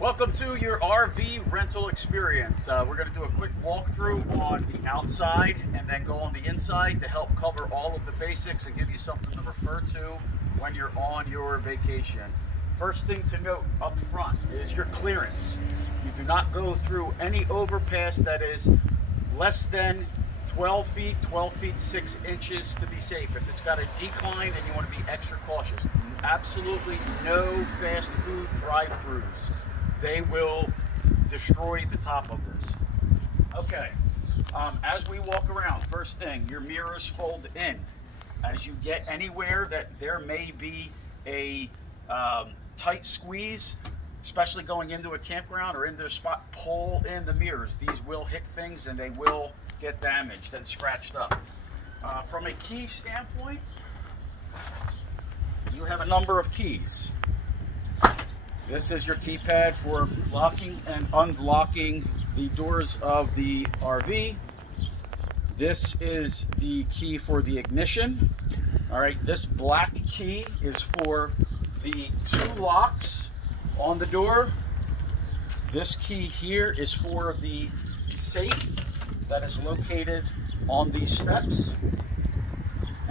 Welcome to your RV rental experience. We're going to do a quick walkthrough on the outside and then go on the inside to help cover all of the basics and give you something to refer to when you're on your vacation. First thing to note up front is your clearance. You do not go through any overpass that is less than 12 feet 6 inches to be safe. If it's got a decline, then you want to be extra cautious. Absolutely no fast food drive-thrus. They will destroy the top of this. Okay, as we walk around, first thing, your mirrors fold in. As you get anywhere that there may be a tight squeeze, especially going into a campground or into a spot, pull in the mirrors. These will hit things and they will get damaged and scratched up. From a key standpoint, you have a number of keys. This is your keypad for locking and unlocking the doors of the RV. This is the key for the ignition. All right, this black key is for the 2 locks on the door. This key here is for the safe that is located on these steps.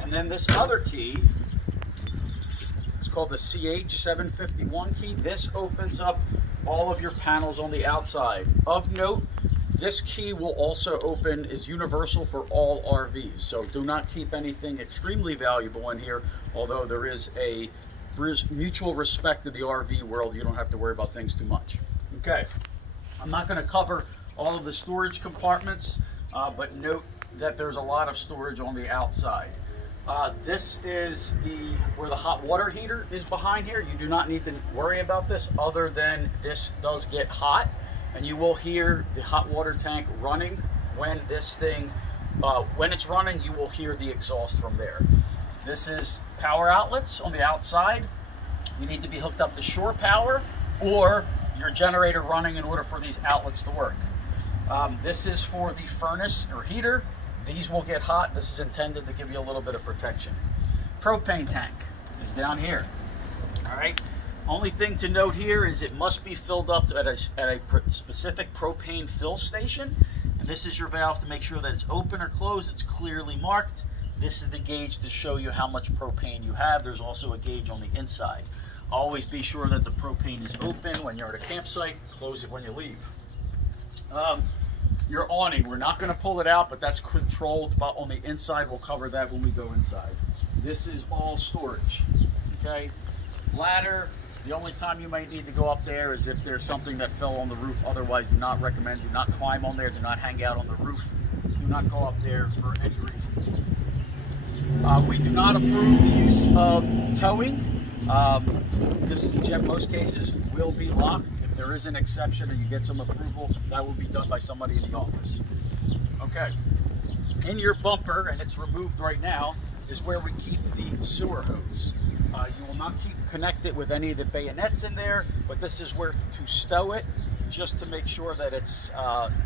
And then this other key, it's called the CH751 key. This opens up all of your panels on the outside. Of note, this key will also open, is universal for all RVs. So do not keep anything extremely valuable in here, although there is a mutual respect to the RV world. You don't have to worry about things too much. Okay, I'm not going to cover all of the storage compartments, but note that there's a lot of storage on the outside. This is where the hot water heater is behind here. You do not need to worry about this other than this does get hot, and you will hear the hot water tank running when this thing, when it's running, you will hear the exhaust from there. This is power outlets on the outside. You need to be hooked up to shore power or your generator running in order for these outlets to work. This is for the furnace or heater. These will get hot. This is intended to give you a little bit of protection. Propane tank is down here. All right. Only thing to note here is it must be filled up at a specific propane fill station. And this is your valve to make sure that it's open or closed. It's clearly marked. This is the gauge to show you how much propane you have. There's also a gauge on the inside. Always be sure that the propane is open when you're at a campsite. Close it when you leave. Your awning, we're not going to pull it out, but that's controlled on the inside. We'll cover that when we go inside. This is all storage. Okay. Ladder, the only time you might need to go up there is if there's something that fell on the roof. Otherwise, do not recommend. Do not climb on there. Do not hang out on the roof. Do not go up there for any reason. We do not approve the use of towing. This, in most cases, will be locked. If there is an exception and you get some approval, that will be done by somebody in the office. Okay. In your bumper, and it's removed right now, is where we keep the sewer hose. You will not connect it with any of the bayonets in there, but this is where to stow it, just to make sure that it's,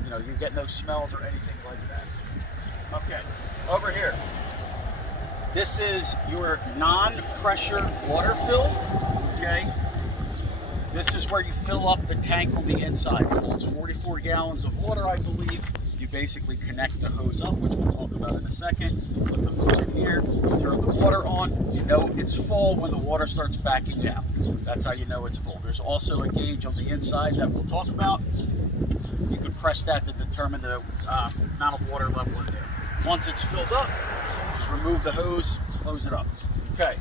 you get no smells or anything like that. Okay, over here. This is your non-pressure water fill, okay? This is where you fill up the tank on the inside. It holds 44 gallons of water, I believe. You basically connect the hose up, which we'll talk about in a second. You put the hose in here, you turn the water on. You know it's full when the water starts backing out. That's how you know it's full. There's also a gauge on the inside that we'll talk about. You can press that to determine the amount of water level in there. Once it's filled up, just remove the hose, close it up. Okay.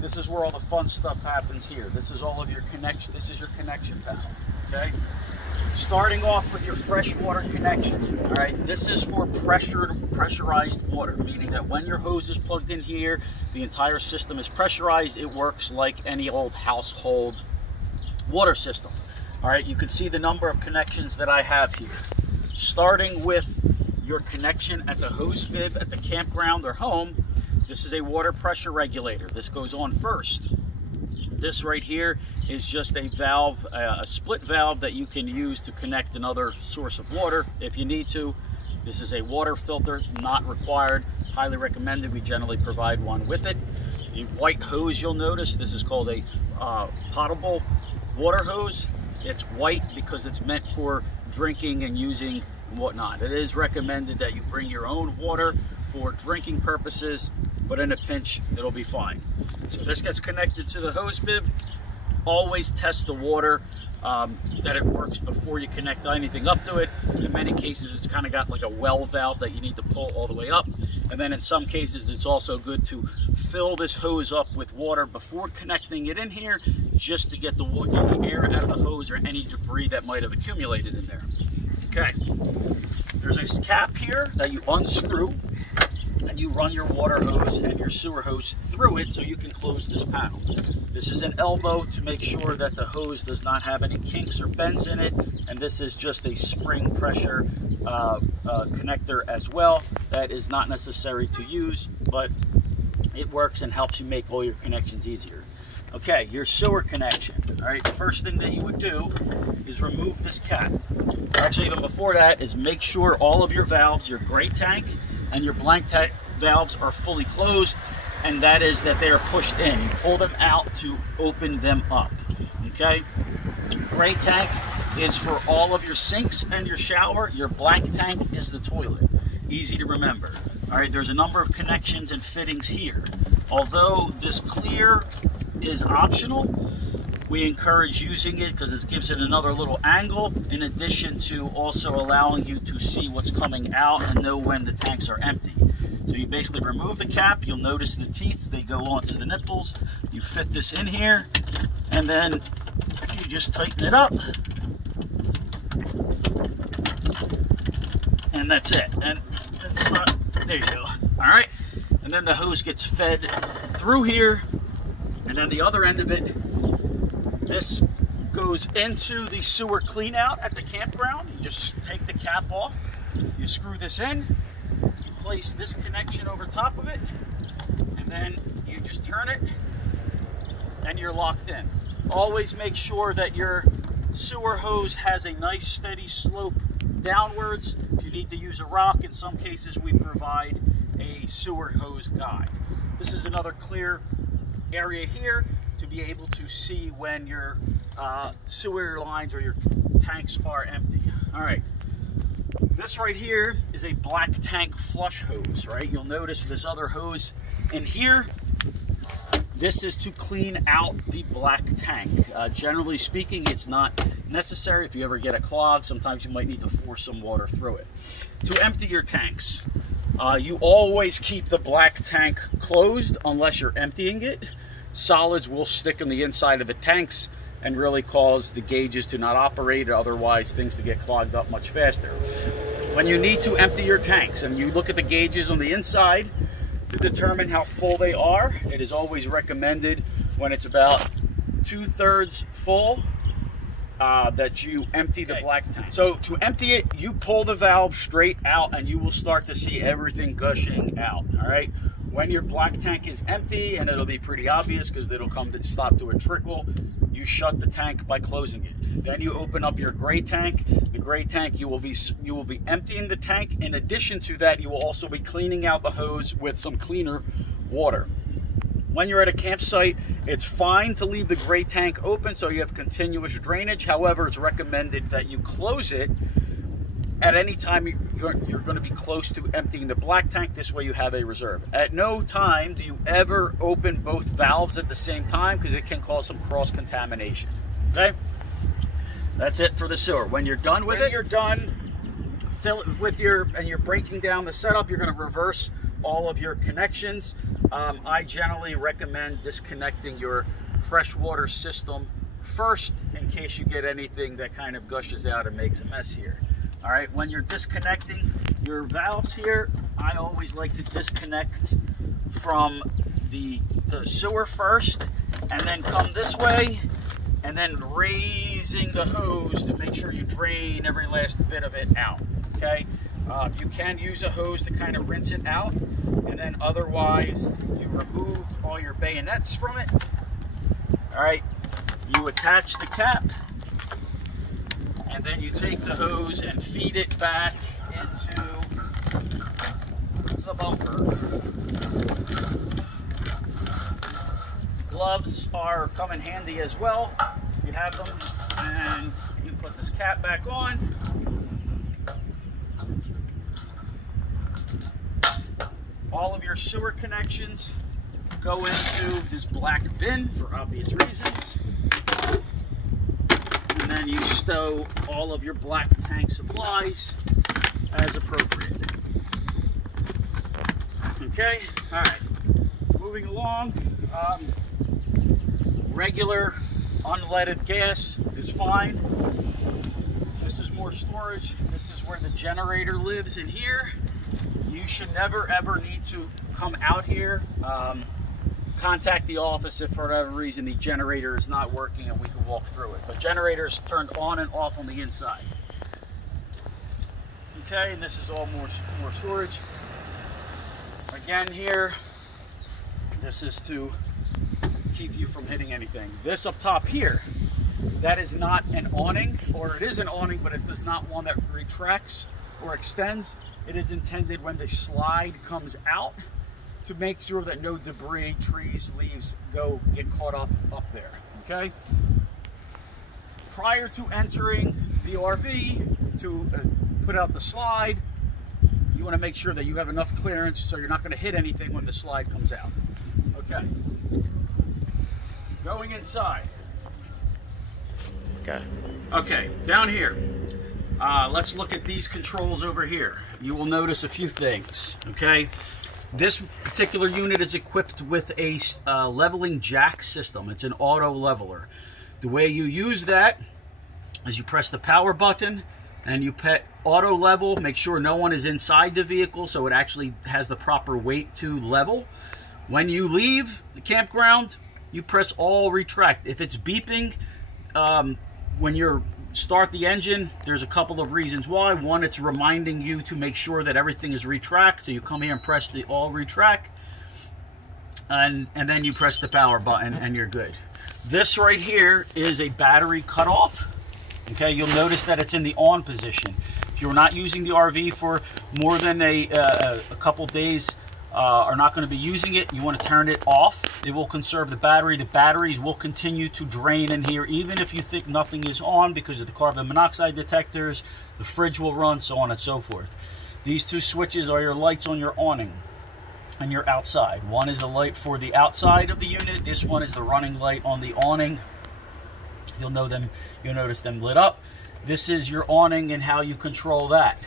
This is where all the fun stuff happens here. This is all of your connection. This is your connection panel. Okay. Starting off with your freshwater connection. All right. This is for pressurized water, meaning that when your hose is plugged in here, the entire system is pressurized. It works like any old household water system. All right. You can see the number of connections that I have here. Starting with your connection at the hose bib at the campground or home. This is a water pressure regulator. This goes on first. This right here is just a valve, a split valve that you can use to connect another source of water if you need to. This is a water filter, not required. Highly recommended. We generally provide one with it. The white hose, you'll notice, this is called a potable water hose. It's white because it's meant for drinking and using and whatnot. It is recommended that you bring your own water for drinking purposes, but in a pinch, it'll be fine. So this gets connected to the hose bib. Always test the water that it works before you connect anything up to it. In many cases, it's kind of got like a well valve that you need to pull all the way up. And then in some cases, it's also good to fill this hose up with water before connecting it in here, just to get the air out of the hose or any debris that might have accumulated in there. Okay, there's a cap here that you unscrew, and you run your water hose and your sewer hose through it so you can close this panel. This is an elbow to make sure that the hose does not have any kinks or bends in it, and this is just a spring pressure connector as well. That is not necessary to use, but it works and helps you make all your connections easier. Okay, your sewer connection. All right, the first thing that you would do is remove this cap. Actually, even before that, is make sure all of your valves, your gray tank and your blank tank valves, are fully closed, and that is that they are pushed in. You pull them out to open them up. Okay, gray tank is for all of your sinks and your shower. Your blank tank is the toilet. Easy to remember. All right, there's a number of connections and fittings here. Although this clear is optional, we encourage using it because it gives it another little angle, in addition to also allowing you to see what's coming out and know when the tanks are empty. So you basically remove the cap. You'll notice the teeth, they go onto the nipples. You fit this in here, and then you just tighten it up, and that's it. And it's not, there you go. All right, and then the hose gets fed through here, and then the other end of it, this goes into the sewer clean out at the campground. You just take the cap off, you screw this in, you place this connection over top of it, and then you just turn it, and you're locked in. Always make sure that your sewer hose has a nice steady slope downwards. If you need to use a rock, in some cases we provide a sewer hose guide. This is another clear area here to be able to see when your sewer lines or your tanks are empty. All right, this right here is a black tank flush hose, right? You'll notice this other hose in here. This is to clean out the black tank. Generally speaking, it's not necessary. If you ever get a clog, sometimes you might need to force some water through it. To empty your tanks, you always keep the black tank closed unless you're emptying it. Solids will stick on the inside of the tanks and really cause the gauges to not operate, or otherwise things to get clogged up much faster. When you need to empty your tanks and you look at the gauges on the inside to determine how full they are, it is always recommended when it's about 2/3 full that you empty the black tank. So to empty it, you pull the valve straight out and you will start to see everything gushing out. All right, when your black tank is empty, and it'll be pretty obvious because it'll come to stop to a trickle, you shut the tank by closing it. Then you open up your gray tank. The gray tank, you will be emptying the tank. In addition to that, you will also be cleaning out the hose with some cleaner water. When you're at a campsite, it's fine to leave the gray tank open so you have continuous drainage. However, it's recommended that you close it at any time you're going to be close to emptying the black tank. This way you have a reserve. At no time do you ever open both valves at the same time, because it can cause some cross-contamination. Okay? That's it for the sewer. When you're done with it, you're done. Fill it with and you're breaking down the setup. You're going to reverse all of your connections. I generally recommend disconnecting your freshwater system first, in case you get anything that kind of gushes out and makes a mess here. All right, when you're disconnecting your valves here, I always like to disconnect from the sewer first, and then come this way, and then raising the hose to make sure you drain every last bit of it out. Okay, you can use a hose to kind of rinse it out, and then otherwise you remove all your bayonets from it. All right, you attach the cap, and then you take the hose and feed it back into the bumper. Gloves come in handy as well, if you have them. And you put this cap back on. All of your sewer connections go into this black bin for obvious reasons. And then you stow all of your black tank supplies as appropriate. Okay, all right, moving along. Regular unleaded gas is fine. This is more storage. This is where the generator lives in here. You should never ever need to come out here. Contact the office if for whatever reason the generator is not working and we can walk through it. But generator is turned on and off on the inside. Okay, and this is all more storage. Again here, this is to keep you from hitting anything. This up top here, that is not an awning, or it is an awning, but it is not one that retracts or extends. It is intended when the slide comes out to make sure that no debris, trees, leaves get caught up there, okay? Prior to entering the RV to put out the slide, you want to make sure that you have enough clearance so you're not going to hit anything when the slide comes out. Okay. Going inside. Okay. Okay, down here. Let's look at these controls over here. You will notice a few things, okay? This particular unit is equipped with a leveling jack system. It's an auto leveler. The way you use that is you press the power button and you put auto level, make sure no one is inside the vehicle so it actually has the proper weight to level. When you leave the campground, you press all retract. If it's beeping when you start the engine, there's a couple of reasons why. One, it's reminding you to make sure that everything is retract, so you come here and press the all retract, and then you press the power button and you're good. This right here is a battery cutoff. Okay, you'll notice that it's in the on position. If you're not using the RV for more than a couple days, are not going to be using it, you want to turn it off. It will conserve the battery. The batteries will continue to drain in here even if you think nothing is on because of the carbon monoxide detectors. The fridge will run, so on and so forth. These two switches are your lights on your awning and your outside. One is a light for the outside of the unit. This one is the running light on the awning. You'll notice them lit up. This is your awning and how you control that.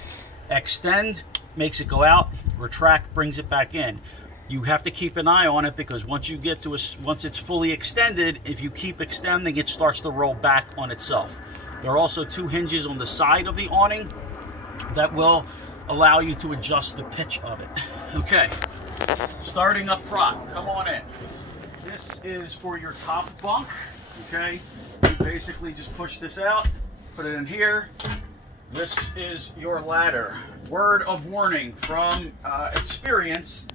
Extend makes it go out, retract brings it back in. You have to keep an eye on it because once you get to once it's fully extended, if you keep extending, it starts to roll back on itself. There are also two hinges on the side of the awning that will allow you to adjust the pitch of it. Okay, starting up front, come on in. This is for your top bunk, okay? You basically just push this out, put it in here. This is your ladder. Word of warning from experience,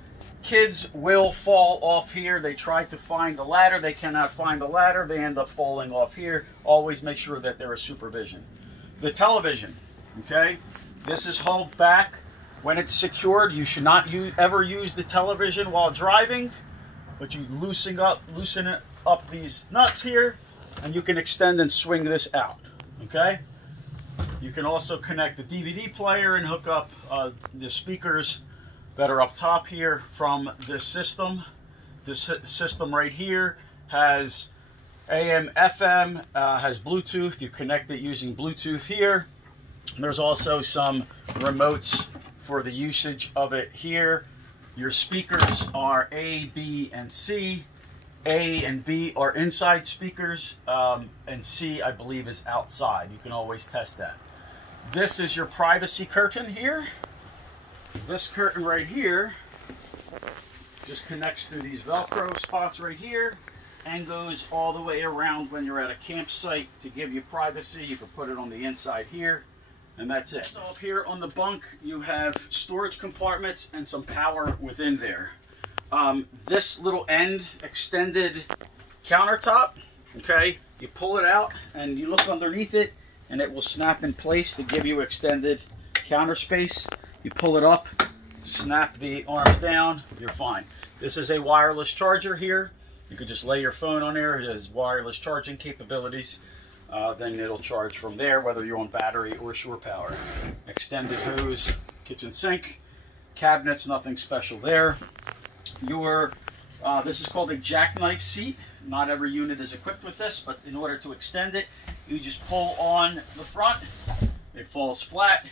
kids will fall off here. They try to find the ladder. They cannot find the ladder. They end up falling off here. Always make sure that there is supervision. The television, okay? This is held back. When it's secured, you should not ever use the television while driving, but you loosen up these nuts here, and you can extend and swing this out, okay? You can also connect the DVD player and hook up the speakers that are up top here from this system. This system right here has AM, FM, has Bluetooth. You connect it using Bluetooth here. There's also some remotes for the usage of it here. Your speakers are A, B, and C. A and B are inside speakers, and C, I believe, is outside. You can always test that. This is your privacy curtain here. This curtain right here just connects to these Velcro spots right here and goes all the way around when you're at a campsite to give you privacy. You can put it on the inside here, and that's it. So up here on the bunk, you have storage compartments and some power within there. This little end extended countertop, okay, you pull it out and you look underneath it and it will snap in place to give you extended counter space. You pull it up, snap the arms down, you're fine. This is a wireless charger here. You could just lay your phone on there. It has wireless charging capabilities. then it'll charge from there, whether you're on battery or shore power. Extended hose, kitchen sink, cabinets, nothing special there. This is called a jackknife seat. Not every unit is equipped with this, but in order to extend it, you just pull on the front, it falls flat.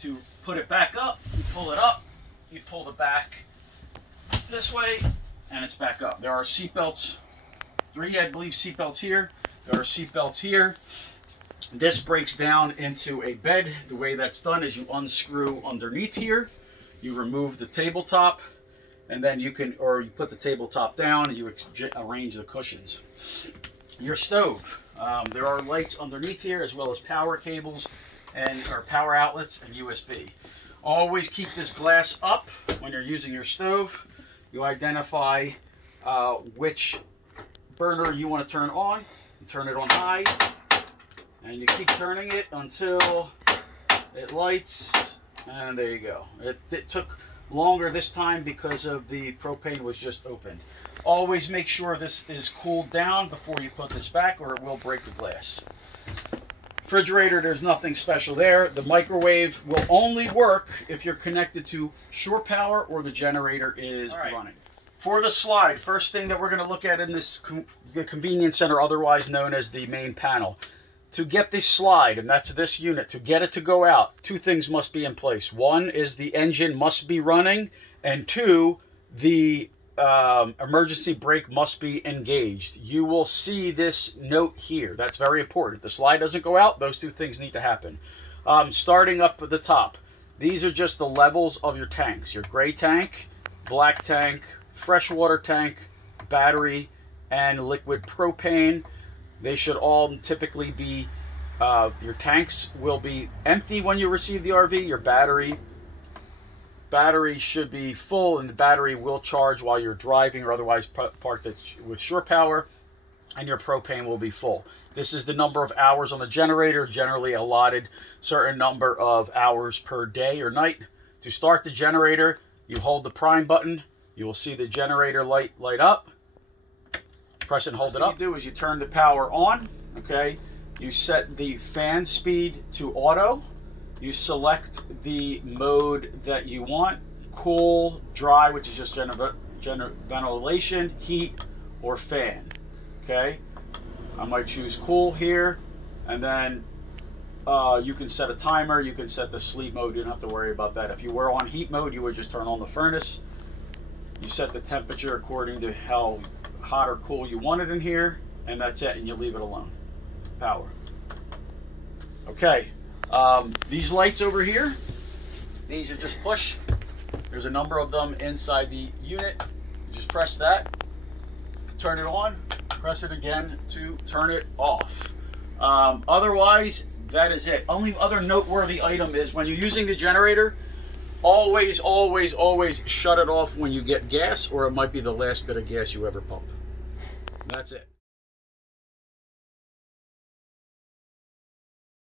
To put it back up, you pull it up, you pull the back this way, and it's back up. There are seat belts, 3, I believe, seat belts here. There are seat belts here. This breaks down into a bed. The way that's done is you unscrew underneath here, you remove the tabletop, and then you put the tabletop down and you arrange the cushions. Your stove, there are lights underneath here as well as power cables or power outlets and USB. Always keep this glass up when you're using your stove. You identify which burner you want to turn on. You turn it on high, and you keep turning it until it lights, and there you go. It took longer this time because of the propane was just opened. Always make sure this is cooled down before you put this back, or it will break the glass. Refrigerator, there's nothing special there. The microwave will only work if you're connected to shore power or the generator is running. For the slide, first thing that we're going to look at in the convenience center, otherwise known as the main panel. To get the slide, and that's this unit, to get it to go out, 2 things must be in place. 1 is the engine must be running, and 2, the emergency brake must be engaged. You will see this note here. That's very important. If the slide doesn't go out, those 2 things need to happen. Starting up at the top, these are just the levels of your tanks. Your gray tank, black tank, freshwater tank, battery, and liquid propane. They should all typically be, your tanks will be empty when you receive the RV. Your battery should be full, and the battery will charge while you're driving or otherwise parked with shore power, and your propane will be full. This is the number of hours on the generator, generally allotted certain number of hours per day or night. To start the generator, you hold the prime button. You will see the generator light up. Press and hold it up. What you do is you turn the power on, okay? You set the fan speed to auto. You select the mode that you want, cool, dry, which is just ventilation, heat, or fan, okay? I might choose cool here, and then you can set a timer, you can set the sleep mode, you don't have to worry about that. If you were on heat mode, you would just turn on the furnace. You set the temperature according to how hot or cool you want it in here, and that's it, and you leave it alone. Power. Okay. These lights over here, these are just push. There's a number of them inside the unit. You just press that, turn it on, press it again to turn it off. Otherwise, that is it. Only other noteworthy item is when you're using the generator, always, always, always shut it off when you get gas, or it might be the last bit of gas you ever pump. That's it.